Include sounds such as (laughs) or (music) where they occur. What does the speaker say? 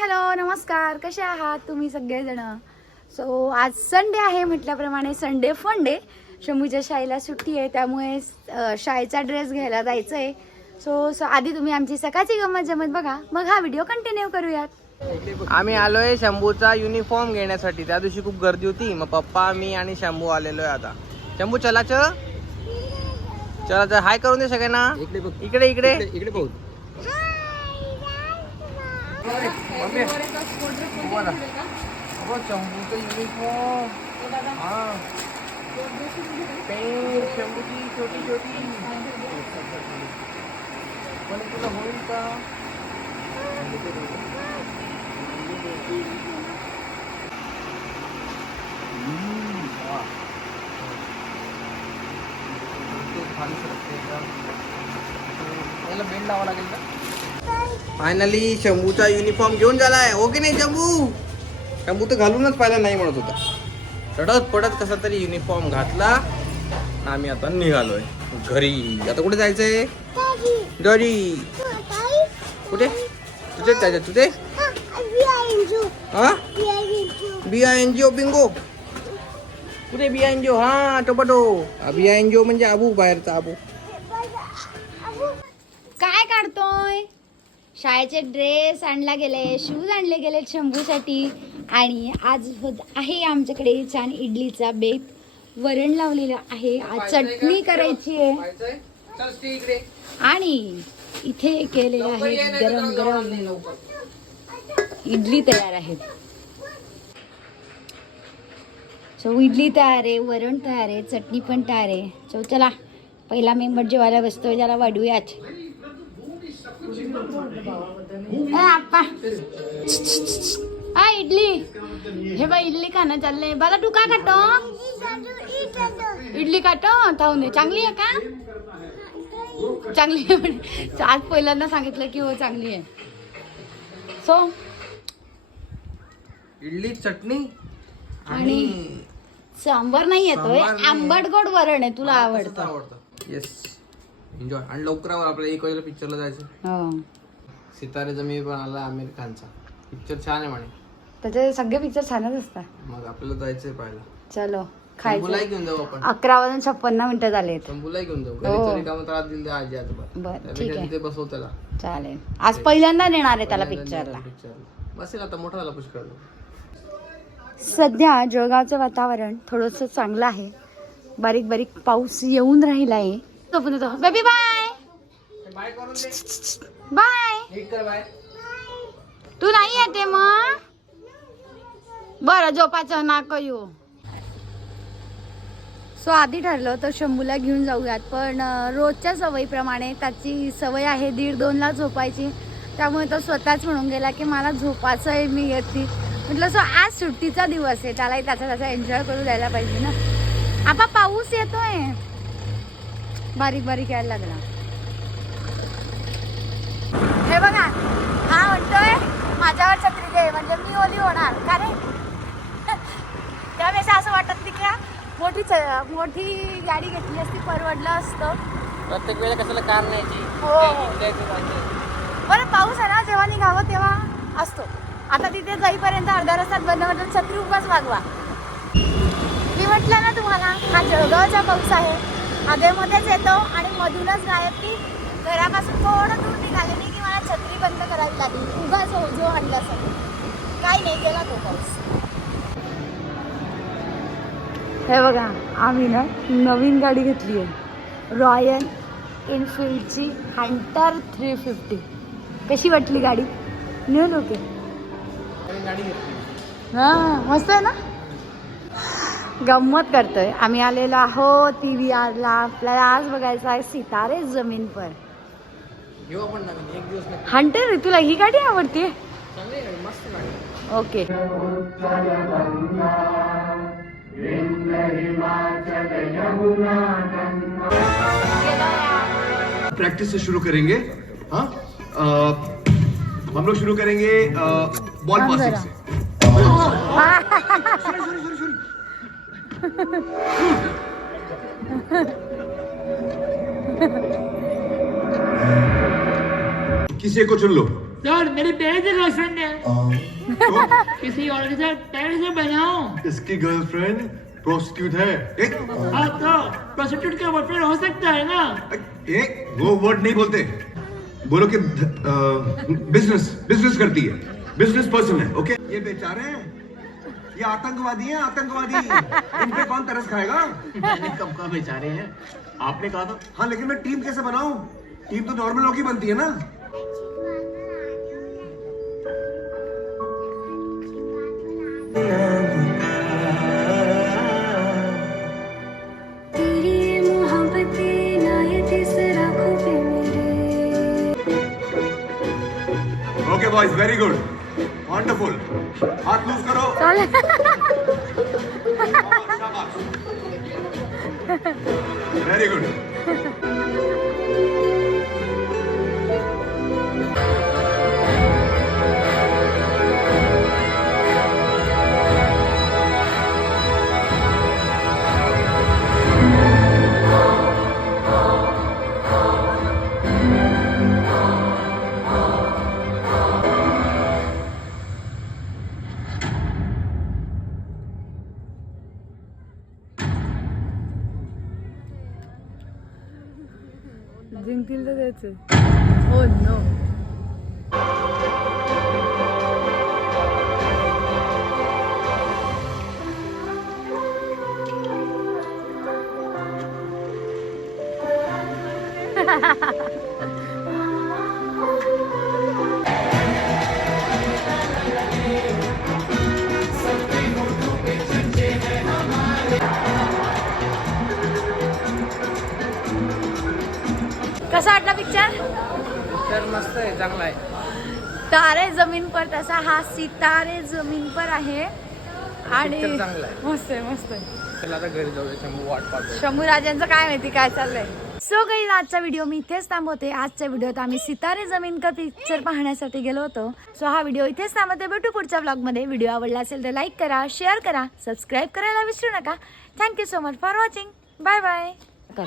Hello नमस्कार. कसे आहात तुम्ही सगळेजण? सो आज संडे आहे म्हटल्याप्रमाणे संडे फन डे शंभूच्या शाळेला सुट्टी आहे त्यामुळे शाळेचा ड्रेस घ्यायला जायचं आहे सो सो आधी तुम्ही आमची सकाळची गंमत जमत बघा. मग हा व्हिडिओ कंटिन्यू करूयात. आम्ही आलोय शंभूचा युनिफॉर्म घेण्यासाठी. त्या दिवशी खूप गर्दी होती. मग पप्पा मी आणि शंभू आलेलो आहे आता. शंभू चला चला. चल हाय करून दे सगळ्यांना. इकडे इकडे इकडे. पाहू शंभूचं युनिफॉर्म हा. पेन शंभूची छोटी छोटी. पण तुला होईल का? मतलब बेंड लावा लागेल का? फायनली शंभूचा युनिफॉर्म घेऊन झालाय. हो की नाही शंभू? शंभू तर घालूनच पाहिला नाही म्हणत होता. चढत पडत कसा तरी युनिफॉर्म घातला. आणि आम्ही आता निघालोय. घरी. आता कुठे जायचंय? घरी. कुठे? तुझे जायचं तुझे? हा B I N G O bingo कुठे बी आय एन जी ओ हा टोपटो. बी आय एन जी ओ म्हणजे आबू. बाहेरचा आबू. काय काढतोय? शाळेचे ड्रेस आणला गेले शूज आणले गेले शंभूसाठी. आणि आज होत आहे आमच्याकडे छान इडलीचा बेत. वरण लावलेलं आहे. आज चटणी करायची आहे. आणि इथे केलेलं आहे गरम गरम इडली तयार आहेत सो इडली तयार आहे वरण तयार आहे चटणी पण तयार आहे. सो चला पहिला मेंबर जेवायला बसतोय ए, आप्पा. हा इडली. हे बा इडली खाणं चाललंय. बाला तू का खातो? इडली खाऊन दे. चांगली आहे का? चांगली आहे आज पहिल्यांदा सांगितलं की हो चांगली आहे. सो? इडली चटणी आणि सांबर नाही येतोय. आंबट गोड वरण आहे तुला आवडतं. आवडतं. येस एन्जॉय आणि लवकरावर आपल्याला एक वाजेला पिक्चरला जायचं हो. सितारे जमी पण आला आमिर खानचा. पिक्चर छान आहे म्हणे. त्याचे सगळे पिक्चर छानच असतात. मग आपल्याला जायचंय पाहायला. चलो शंभूलाही खायचं. घेऊन जाऊ आपण. अकरा वाजून छप्पन्न मिनिटं झालेत. शंभूलाही घेऊन जाऊ. हो. घरी तरी कामं त्रास दिले आजी आजोबा. बर ठीक त्यापेक्षा आहे. तिथे बसव त्याला. चालेल. आज पहिल्यांदा नेणार आहे त्याला पिक्चरला पिक्चरला बसेल आता मोठा झाला पुष्कळ. सध्या जळगावचं वातावरण थोडंसं चांगलं आहे. बारीक बारीक पाऊस येऊन राहिला आहे झोपून येतो बेबी बाय बाय करून दे. बाय नीट कर बाय तू नाही येते मग? बरं झोपाचं ना येऊ. सो आधी ठरलं तर शंभूला घेऊन जाऊयात पण रोजच्या सवयीप्रमाणे त्याची सवय आहे दीड दोनला झोपायची. त्यामुळे तो स्वतःच म्हणून गेला की मला झोपाचं आहे मी येते. म्हटलं सो आज सुट्टीचा दिवस आहे त्यालाही त्याचा त्याचा एन्जॉय करू द्यायला पाहिजे ना. आता पाऊस येतोय. बारीक बारीक यायला लागला. हे बघा हा म्हणतोय माझ्यावर छत्री दे म्हणजे मी ओली होणार का रे? (laughs) त्यापेक्षा असं वाटत नाही का मोठी मोठी गाडी घेतली असती परवडलं असतं. प्रत्येक वेळेला कशाला कार न्यायची? हो. पाहिजे. बरं पाऊस आहे ना जेव्हा निघावं तेव्हा असतो. आता तिथे जाईपर्यंत अर्ध्या रस्त्यात बंद म्हटलं छत्री उपास वागवा. मी म्हटलं ना तुम्हाला हा जळगावचा पाऊस आहे. आधेमध्येच येतो आणि मधूनच गायब की घरापासून थोडं दूर निघाले नाही की मला छत्री बंद करावी लागली. उगाच ओझो आणला सगळं. काही नाही केला तो पाऊस. हे बघा आम्ही ना नवीन गाडी घेतली आहे. रॉयल एनफिल्डची हंटर थ्री फिफ्टी कशी वाटली गाडी? न्यू लोके नवीन गाडी घेतली. हा मस्त आहे ना? गंमत करतोय. आम्ही आलेलो आहोत टी व्ही आरला आपल्याला आज बघायचं आहे सितारे जमीन पर. हंटर तुला ही गाडी आवडते? चांगली गाडी मस्त गाडी. ओके. प्रैक्टिस से शुरू करेंगे। हाँ? हम लोग शुरू करेंगे बॉल पासिंग। से। किसी को चुन लो। सर मेरी पहले से गर्लफ्रेंड है। तो किसी और के साथ पहले से बनाओ। इसकी गर्लफ्रेंड प्रोस्टिट्यूट है। एक हाँ तो प्रोस्टिट्यूट का बॉयफ्रेंड हो सकता है ना? एक वो वर्ड नहीं बोलते। बोलो कि बिज़नेस बिज़नेस करती है। बिज़नेस पर्सन है ओके ये बेचारे हैं। ये आतंकवादी हैं आतंकवादी। इन पे कौन तरस खाएगा? मैंने कब का बेचारे हैं? आपने कहा था। हाँ लेकिन मैं टीम कैसे बनाऊँ? टीम तो नॉर्मल लोग ही बनती है ना। तेरी मोहब्बतें नायते सर आँखों हाथ लूज करो. वेरी गुड जिंकतील तर द्यायचं हो नो कसा वाटला पिक्चर तर मस्त आहे चांगला आहे. तारे जमीन पर तसा हा सितारे जमीन पर आहे. आणि. मस्त आहे मस्त आहे. चला आता घरी जाऊया शंभू वाट पाहतो शंभू राजांचं काय माहिती काय चाललंय? सो काही आजचा व्हिडिओ मी इथेच थांबवते. आजच्या व्हिडिओत आम्ही सितारे जमीन का पिक्चर पाहण्यासाठी गेलो होतो. सो हा व्हिडिओ इथेच थांबवते. भेटू पुढच्या ब्लॉगमध्ये व्हिडिओ आवडला असेल तर लाईक करा शेअर करा सबस्क्राईब करायला विसरू नका. Thank you so much for watching bye bye कर.